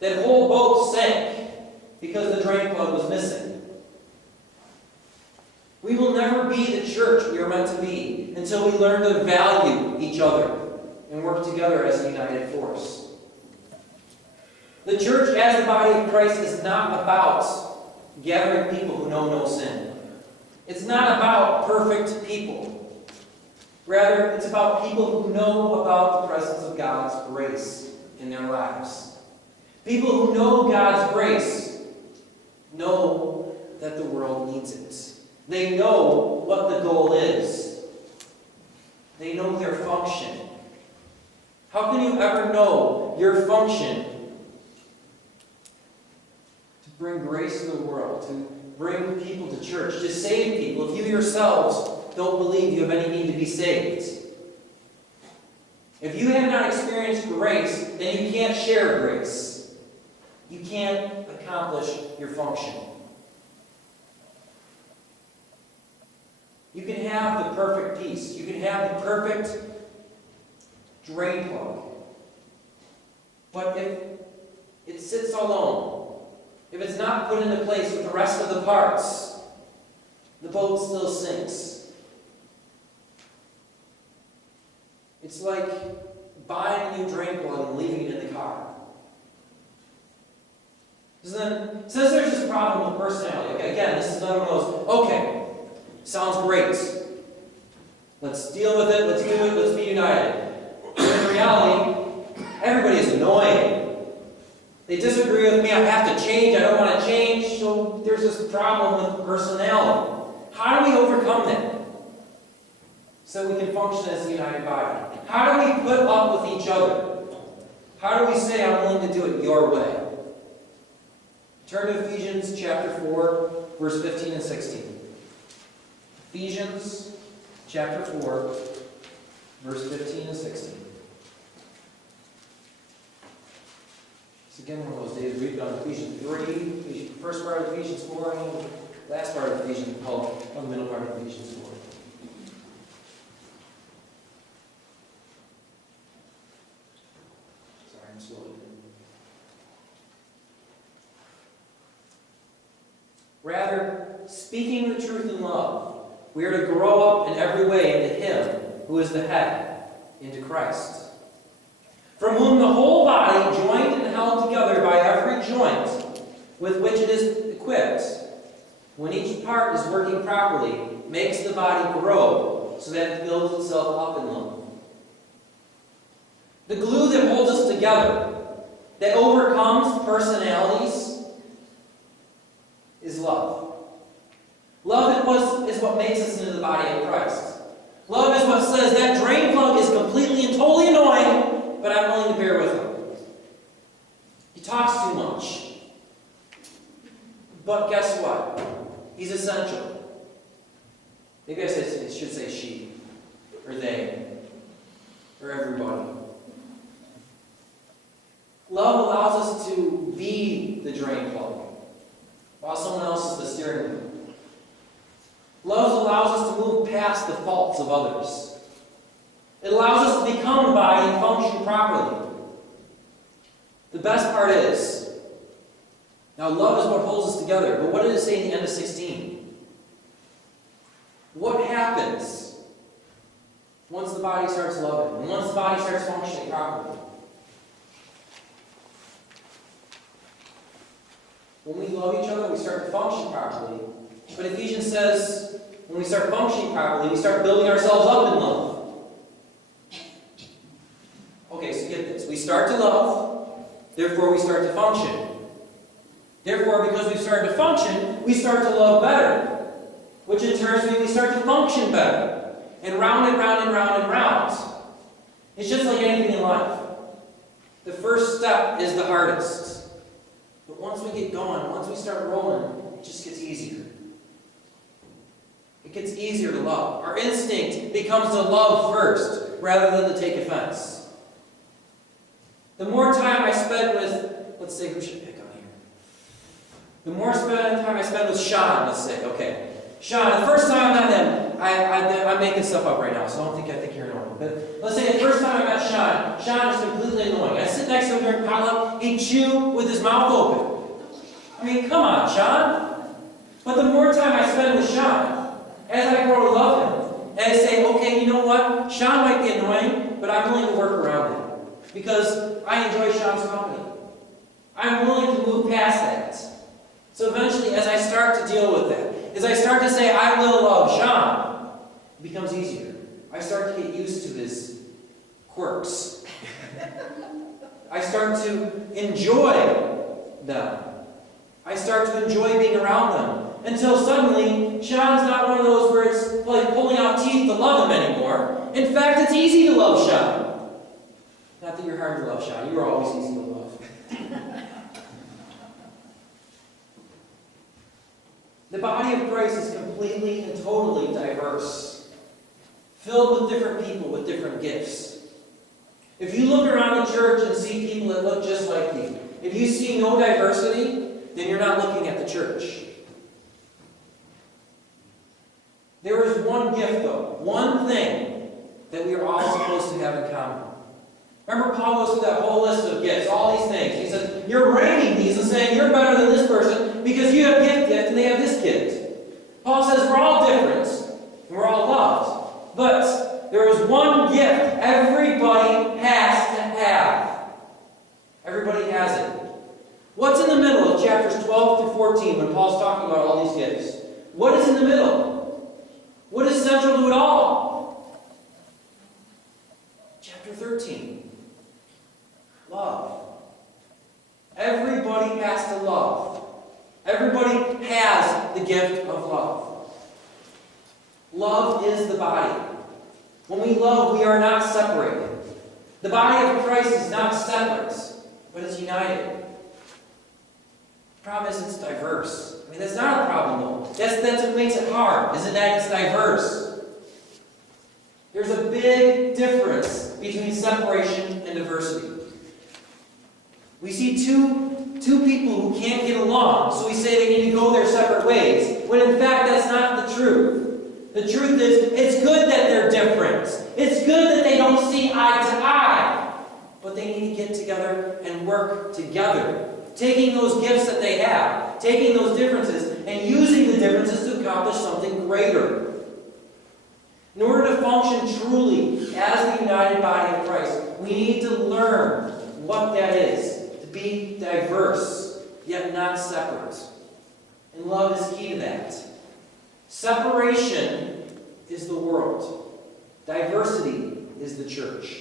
That whole boat sank because the drain plug was missing. We will never be the church we are meant to be until we learn to value each other and work together as a united force. The church as the body of Christ is not about gathering people who know no sin. It's not about perfect people. Rather, it's about people who know about the presence of God's grace in their lives. People who know God's grace know that the world needs it. They know what the goal is. They know their function. How can you ever know your function? To bring grace to the world, to bring people to church, to save people, if you yourselves don't believe you have any need to be saved. If you have not experienced grace, then you can't share grace. You can't accomplish your function. You can have the perfect peace. You can have the perfect drain plug. But if it sits alone, if it's not put into place with the rest of the parts, the boat still sinks. It's like buying a new drain plug and leaving it in the car. So then, since there's this problem with personality, okay, again, this is another one of those, okay, sounds great. Let's deal with it, let's do it, let's be united. But in reality, everybody is annoying. They disagree with me, I have to change, I don't want to change, so there's this problem with personality. How do we overcome that? So we can function as a united body. How do we put up with each other? How do we say, I'm willing to do it your way? Turn to Ephesians chapter 4, verse 15 and 16. Ephesians chapter 4, verse 15 and 16. It's again one of those days read on Ephesians 3, first part of Ephesians 4, and the last part of Ephesians, the middle part of Ephesians 4. Slowly. Rather, speaking the truth in love, we are to grow up in every way into Him who is the head, into Christ, from whom the whole body, joined and held together by every joint with which it is equipped, when each part is working properly, makes the body grow so that it builds itself up in love. The glue that holds us together, that overcomes personalities, is love. Love is what makes us into the body of Christ. Love is what says that drain plug is completely and totally annoying, but I'm willing to bear with him. He talks too much. But guess what? He's essential. Maybe I should say she, or they, or everybody. Love allows us to be the drain plug, while someone else is the steering wheel. Love allows us to move past the faults of others. It allows us to become a body and function properly. The best part is, now love is what holds us together, but what did it say in the end of 16? What happens once the body starts loving, and once the body starts functioning properly? When we love each other, we start to function properly. But Ephesians says, when we start functioning properly, we start building ourselves up in love. Okay, so get this. We start to love, therefore we start to function. Therefore, because we've started to function, we start to love better. Which in turn means we start to function better. And round and round and round and round. It's just like anything in life. The first step is the hardest. But once we get going, once we start rolling, it just gets easier. It gets easier to love. Our instinct becomes to love first, rather than to take offense. The more time I spend with, let's say, who should I pick on here? The more time I spend with Sean, let's say, okay. Sean, the first time I met him, I'm making stuff up right now, so I think you're annoying. But let's say the first time I met Sean is completely annoying. I sit next to him during potluck, he'd chew with his mouth open. I mean, come on, Sean. But the more time I spend with Sean, as I grow to love him, and I say, okay, you know what? Sean might be annoying, but I'm willing to work around it. Because I enjoy Sean's company. I'm willing to move past that. So eventually, as I start to deal with that, as I start to say, I will love Sean, it becomes easier. I start to get used to his quirks. I start to enjoy them. I start to enjoy being around them. Until suddenly, Sean's not one of those where it's like pulling out teeth to love him anymore. In fact, it's easy to love Sean. Not that you're hard to love, Sean. You were always easy to love. The body of Christ is completely and totally diverse, filled with different people with different gifts. If you look around the church and see people that look just like you, if you see no diversity, then you're not looking at the church. There is one gift, though, one thing that we are all supposed to have in common. Remember, Paul goes through that whole list of gifts, all these things. He says, you're ranking these and saying you're better than this person because you have gift and they have this gift. Paul says we're all different and we're all loved. But there is one gift everybody has to have. Everybody has it. What's in the middle of chapters 12 through 14 when Paul's talking about all these gifts? What is in the middle? What is central to it all? Chapter 13. Love. Everybody has to love. Everybody has the gift of love. Love is the body. When we love, we are not separated. The body of Christ is not separate, but it's united. The problem is it's diverse. I mean, that's not a problem, though. That's what makes it hard, isn't that it's diverse. There's a big difference between separation and diversity. We see two people who can't get along, so we say they need to go their separate ways, when in fact that's not the truth. The truth is, it's good that they're different. It's good that they don't see eye to eye. But they need to get together and work together. Taking those gifts that they have, taking those differences, and using the differences to accomplish something greater. In order to function truly as the united body of Christ, we need to learn what that is. To be diverse, yet not separate. And love is key to that. Separation is the world. Diversity is the church.